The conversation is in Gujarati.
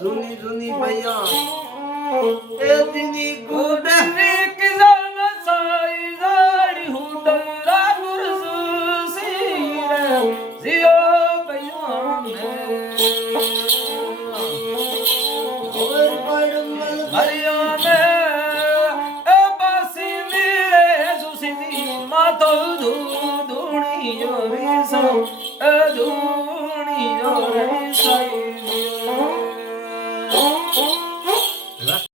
જૂની જૂની ભૈયા એ દીની ગુડે ધૂણી જો રે સૌ ધૂણી જો રે સૌ